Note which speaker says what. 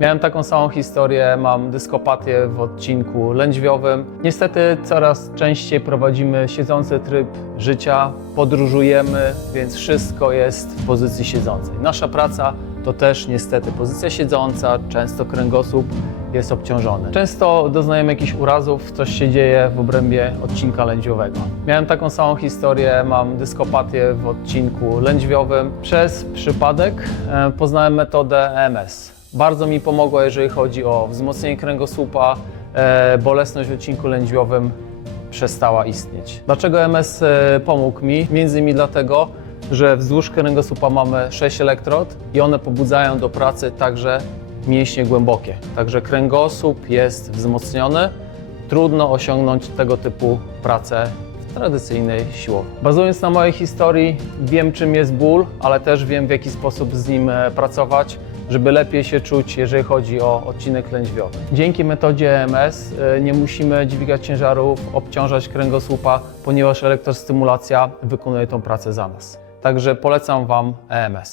Speaker 1: Miałem taką samą historię, mam dyskopatię w odcinku lędźwiowym. Niestety coraz częściej prowadzimy siedzący tryb życia, podróżujemy, więc wszystko jest w pozycji siedzącej. Nasza praca to też niestety pozycja siedząca, często kręgosłup jest obciążony. Często doznajemy jakichś urazów, coś się dzieje w obrębie odcinka lędźwiowego. Miałem taką samą historię, mam dyskopatię w odcinku lędźwiowym. Przez przypadek e, poznałem metodę EMS. Bardzo mi pomogło, jeżeli chodzi o wzmocnienie kręgosłupa, e, bolesność w odcinku lędźwiowym przestała istnieć. Dlaczego MS e, pomógł mi? Między innymi dlatego, że wzdłuż kręgosłupa mamy 6 elektrod i one pobudzają do pracy także mięśnie głębokie. Także kręgosłup jest wzmocniony. Trudno osiągnąć tego typu pracę w tradycyjnej siłowni. Bazując na mojej historii, wiem czym jest ból, ale też wiem w jaki sposób z nim e, pracować, żeby lepiej się czuć, jeżeli chodzi o odcinek lędźwiowy. Dzięki metodzie EMS e, nie musimy dźwigać ciężarów, obciążać kręgosłupa, ponieważ elektrostymulacja wykonuje tą pracę za nas. Także polecam Wam EMS.